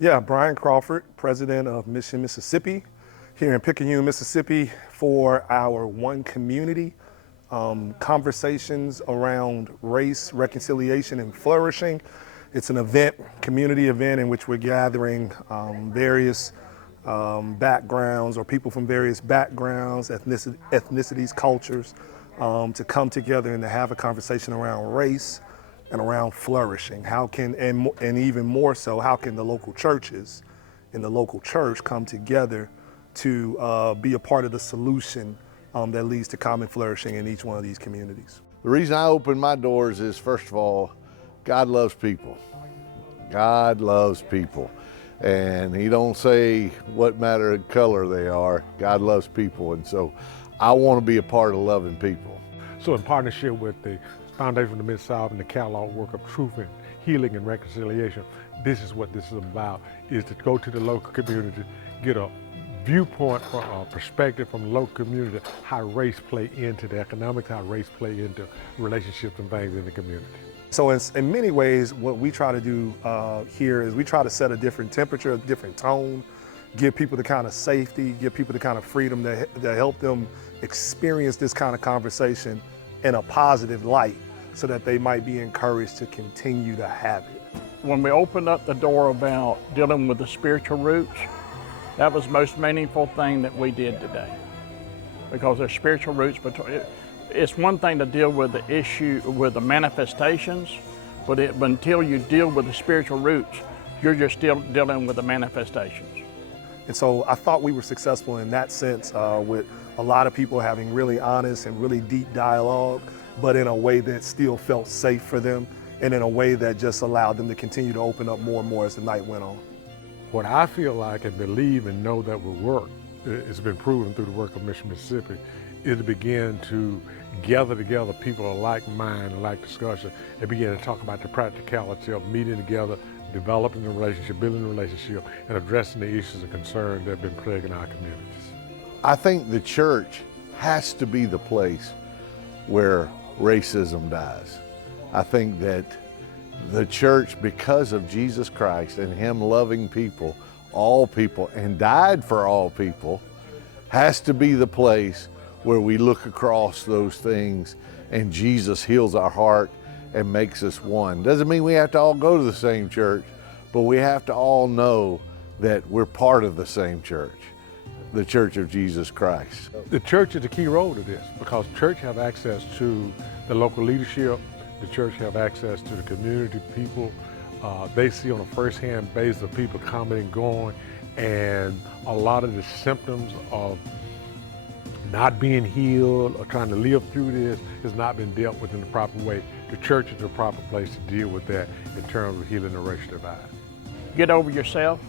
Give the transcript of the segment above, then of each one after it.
Yeah, Brian Crawford, president of Mission Mississippi, here in Picayune, Mississippi, for our One Community conversations around race, reconciliation, and flourishing. It's an event, community event, in which we're gathering various backgrounds or people from various backgrounds, ethnicities, cultures, to come together and to have a conversation around race and around flourishing. How can, and even more so, how can the local churches and the local church come together to be a part of the solution that leads to common flourishing in each one of these communities? The reason I open my doors is, first of all, God loves people. God loves people. And he don't say what matter of color they are. God loves people. And so I want to be a part of loving people. So in partnership with the Foundation of the Mid-South and the catalog work of truth and healing and reconciliation, this is what this is about, is to go to the local community, get a viewpoint or a perspective from the local community, how race play into the economics, how race play into relationships and things in the community. So in many ways, what we try to do here is we try to set a different temperature, a different tone, give people the kind of safety, give people the kind of freedom that help them experience this kind of conversation in a positive light, so that they might be encouraged to continue to have it. When we opened up the door about dealing with the spiritual roots, that was the most meaningful thing that we did today. Because there's spiritual roots, but it's one thing to deal with the issue, with the manifestations, but until you deal with the spiritual roots, you're just still dealing with the manifestations. And so I thought we were successful in that sense, with a lot of people having really honest and really deep dialogue, but in a way that still felt safe for them, and in a way that just allowed them to continue to open up more and more as the night went on. What I feel like and believe and know that will work, it's been proven through the work of Mission Mississippi, is to begin to gather together people of like mind and like discussion, and begin to talk about the practicality of meeting together, developing a relationship, building a relationship, and addressing the issues and concerns that have been plaguing our communities. I think the church has to be the place where racism dies. I think that the church, because of Jesus Christ and him loving people, all people, and died for all people, has to be the place where we look across those things and Jesus heals our heart and makes us one. Doesn't mean we have to all go to the same church, but we have to all know that we're part of the same church, the Church of Jesus Christ. The church is the key role to this, because church have access to the local leadership, the church have access to the community people. They see on a first-hand basis of people coming and going, and a lot of the symptoms of not being healed or trying to live through this has not been dealt with in the proper way. The church is the proper place to deal with that in terms of healing the racial divide. Get over yourself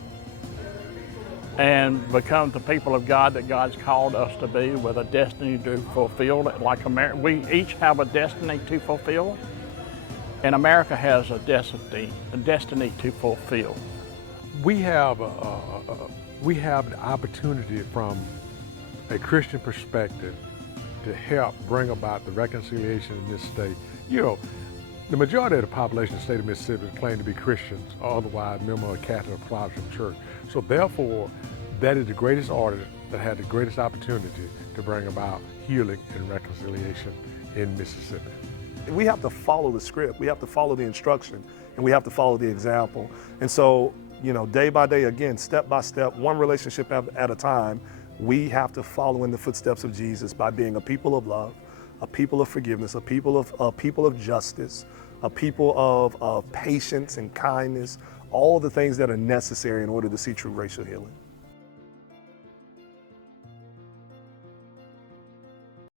and become the people of God that God's called us to be, with a destiny to fulfill. Like America, we each have a destiny to fulfill, and America has a destiny to fulfill. We have the opportunity from a Christian perspective to help bring about the reconciliation in this state. You know, the majority of the population of the state of Mississippi claim to be Christians or otherwise member of a Catholic or Protestant church. So therefore, that is the greatest order that had the greatest opportunity to bring about healing and reconciliation in Mississippi. We have to follow the script, we have to follow the instruction, and we have to follow the example. And so, you know, day by day, again, step by step, one relationship at a time, we have to follow in the footsteps of Jesus by being a people of love, a people of forgiveness, a people of justice, a people of patience and kindness, all the things that are necessary in order to see true racial healing.